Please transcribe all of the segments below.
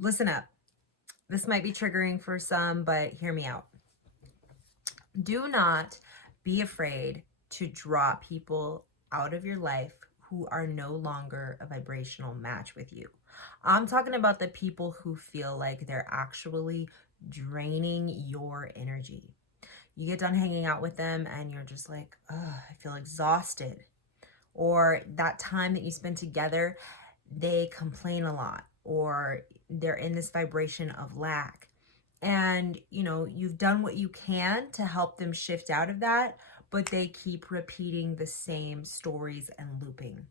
Listen up. This might be triggering for some, but hear me out. Do not be afraid to draw people out of your life who are no longer a vibrational match with you. I'm talking about the people who feel like they're actually draining your energy. You get done hanging out with them and you're just like, oh, I feel exhausted. Or that time that you spend together, they complain a lot or they're in this vibration of lack. And you've done what you can to help them shift out of that, but they keep repeating the same stories and looping.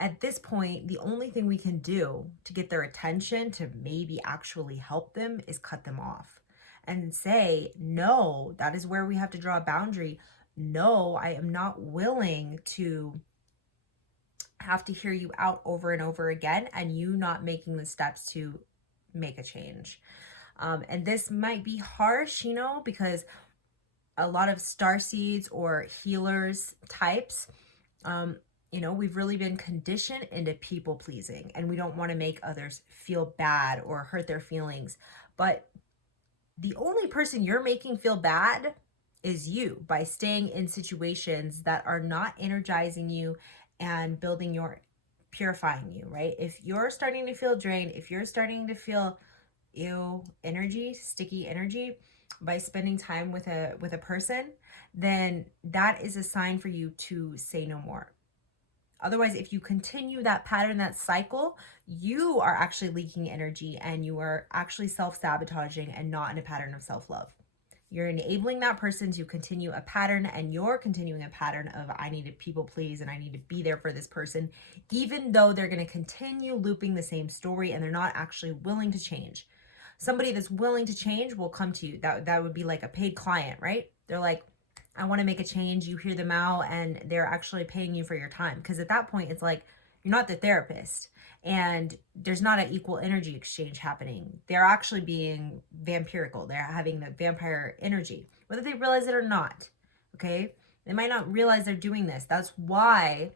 At this point, the only thing we can do to get their attention to maybe actually help them is cut them off and say, no, that is where we have to draw a boundary. No, I am not willing to have to hear you out over and over again and you not making the steps to make a change. And this might be harsh, because a lot of star seeds or healers types, we've really been conditioned into people pleasing and we don't want to make others feel bad or hurt their feelings. But the only person you're making feel bad is you by staying in situations that are not energizing you and building your purifying you, right? If you're starting to feel drained, if you're starting to feel energy, sticky energy by spending time with a person, then that is a sign for you to say no more. Otherwise, if you continue that pattern, that cycle, you are actually leaking energy and you are actually self-sabotaging and not in a pattern of self-love. You're enabling that person to continue a pattern and you're continuing a pattern of I need to people please and I need to be there for this person, even though they're going to continue looping the same story and they're not actually willing to change. Somebody that's willing to change will come to you. That would be like a paid client, right? They're like, I want to make a change. You hear them out and they're actually paying you for your time. Because at that point, it's like you're not the therapist and there's not an equal energy exchange happening. They're actually being vampirical. They're having the vampire energy, whether they realize it or not. Okay. They might not realize they're doing this. That's why,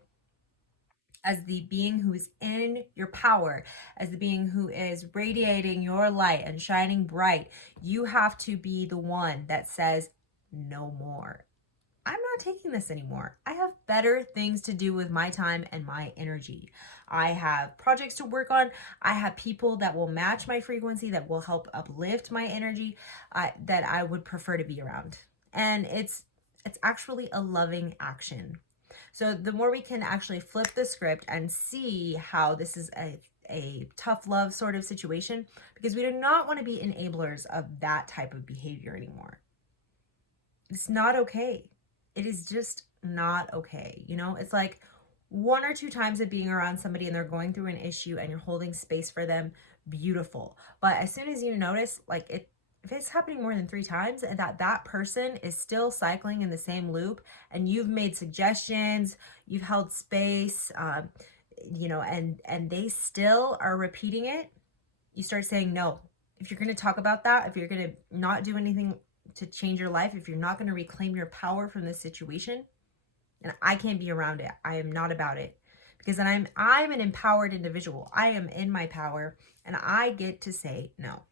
as the being who is in your power, as the being who is radiating your light and shining bright, you have to be the one that says, no more. I'm not taking this anymore. I have better things to do with my time and my energy. I have projects to work on. I have people that will match my frequency, that will help uplift my energy, that I would prefer to be around. And it's actually a loving action. So the more we can actually flip the script and see how this is a tough love sort of situation, because we do not want to be enablers of that type of behavior anymore. It's not okay. It is just not okay. It's like one or two times of being around somebody and they're going through an issue and you're holding space for them, beautiful. But as soon as you notice, like if it's happening more than three times and that person is still cycling in the same loop and you've made suggestions, you've held space, and they still are repeating it, you start saying no. If you're going to talk about that, if you're going to not do anything to change your life, if you're not going to reclaim your power from this situation, and I can't be around it. I am not about it. Because then I'm an empowered individual. I am in my power and I get to say no.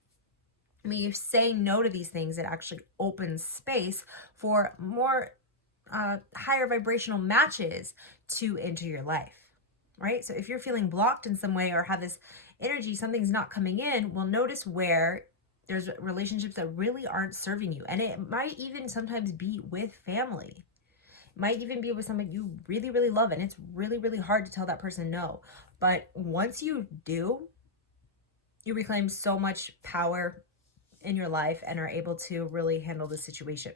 I mean, you say no to these things, it actually opens space for more higher vibrational matches to enter your life, right? So if you're feeling blocked in some way or have this energy, something's not coming in, well, notice where there's relationships that really aren't serving you. And it might even sometimes be with family. It might even be with somebody you really, really love. And it's really, really hard to tell that person no. But once you do, you reclaim so much power in your life and are able to really handle the situation.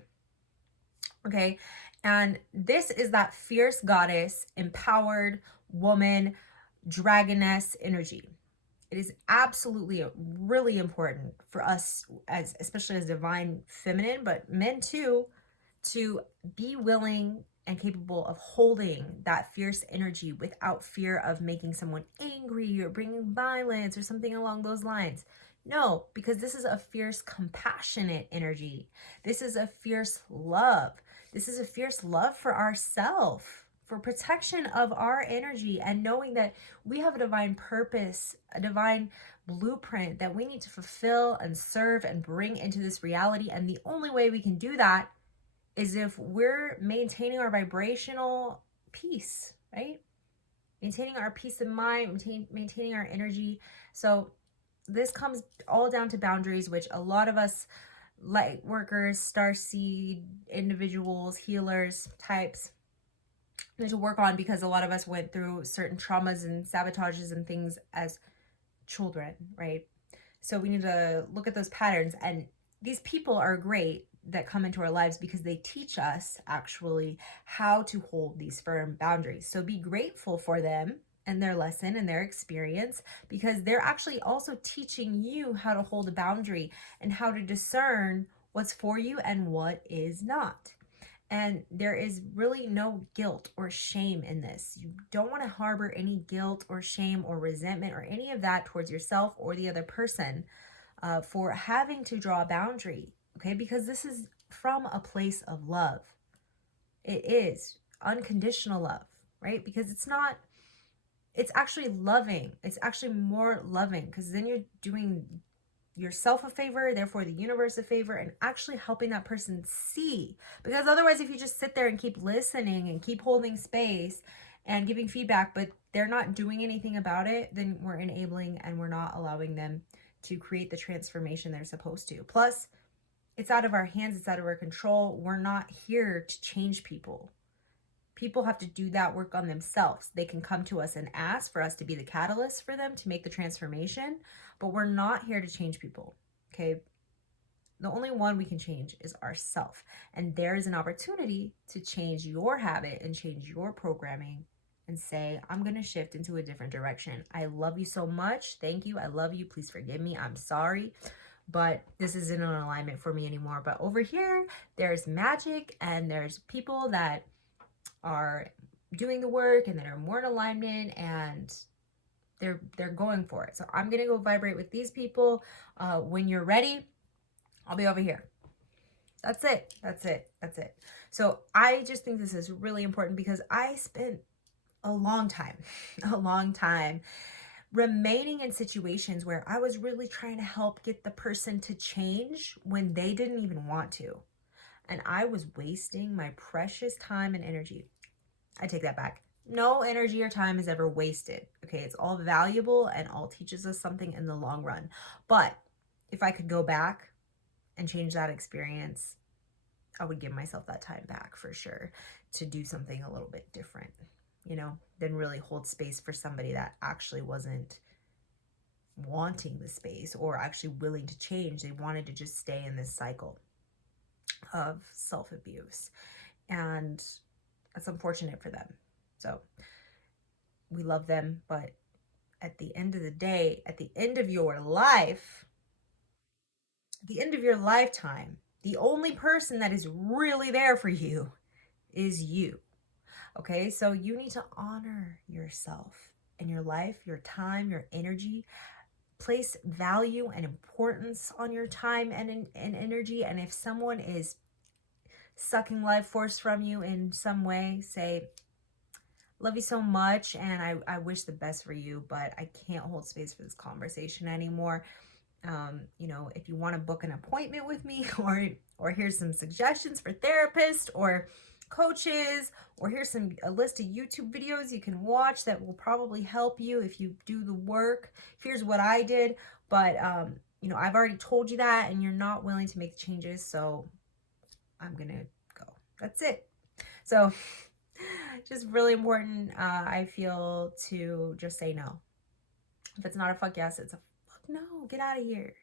Okay. And this is that fierce goddess, empowered woman, dragoness energy. It is absolutely really important for us, as especially as divine feminine, but men too, to be willing and capable of holding that fierce energy without fear of making someone angry or bringing violence or something along those lines. No, because this is a fierce, compassionate energy. This is a fierce love. This is a fierce love for ourselves, for protection of our energy, and knowing that we have a divine purpose, a divine blueprint that we need to fulfill and serve and bring into this reality. And the only way we can do that is if we're maintaining our vibrational peace, right? Maintaining our peace of mind, maintaining our energy. So this comes all down to boundaries, which a lot of us light workers, starseed individuals, healers, types need to work on, because a lot of us went through certain traumas and sabotages and things as children, right? So we need to look at those patterns. And these people are great that come into our lives because they teach us actually how to hold these firm boundaries. So be grateful for them and their lesson and their experience, because they're actually also teaching you how to hold a boundary and how to discern what's for you and what is not. And there is really no guilt or shame in this. You don't want to harbor any guilt or shame or resentment or any of that towards yourself or the other person for having to draw a boundary, okay? Because this is from a place of love. It is unconditional love, right? Because it's actually loving. It's actually more loving, because then you're doing yourself a favor, therefore the universe a favor, and actually helping that person see. Because otherwise, if you just sit there and keep listening and keep holding space and giving feedback, but they're not doing anything about it, then we're enabling and we're not allowing them to create the transformation they're supposed to. Plus, it's out of our hands, it's out of our control. We're not here to change people. People have to do that work on themselves. They can come to us and ask for us to be the catalyst for them to make the transformation, but we're not here to change people, okay? The only one we can change is ourself. And there is an opportunity to change your habit and change your programming and say, I'm going to shift into a different direction. I love you so much. Thank you. I love you. Please forgive me. I'm sorry, but this isn't in alignment for me anymore. But over here, there's magic, and there's people that are doing the work and that are more in alignment, and they're going for it. So I'm gonna go vibrate with these people. When you're ready, I'll be over here. That's it. So I just think this is really important, because I spent a long time remaining in situations where I was really trying to help get the person to change when they didn't even want to. And I was wasting my precious time and energy. I take that back. No energy or time is ever wasted. Okay, it's all valuable and all teaches us something in the long run. But if I could go back and change that experience, I would give myself that time back for sure, to do something a little bit different, than really hold space for somebody that actually wasn't wanting the space or actually willing to change. They wanted to just stay in this cycle of self-abuse. And that's unfortunate for them. So we love them, but at the end of the day, at the end of your life, at the end of your lifetime, the only person that is really there for you is you. Okay, so you need to honor yourself and your life, your time, your energy. Place value and importance on your time and energy. And if someone is sucking life force from you in some way, say, love you so much, and I wish the best for you, but I can't hold space for this conversation anymore. If you want to book an appointment with me, or here's some suggestions for therapists or coaches, or here's a list of YouTube videos you can watch that will probably help you if you do the work. Here's what I did, but I've already told you that, and you're not willing to make changes, so I'm gonna go. That's it. So just really important, I feel, to just say no. If it's not a fuck yes, it's a fuck no. Get out of here.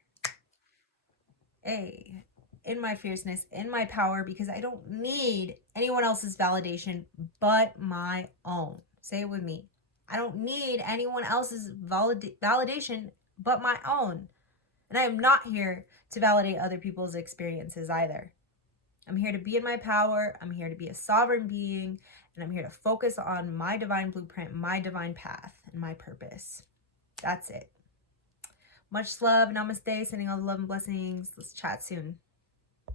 Hey, in my fierceness, in my power, because I don't need anyone else's validation but my own. Say it with me. I don't need anyone else's validation but my own. And I am not here to validate other people's experiences either. I'm here to be in my power. I'm here to be a sovereign being. And I'm here to focus on my divine blueprint, my divine path, and my purpose. That's it. Much love. Namaste. Sending all the love and blessings. Let's chat soon.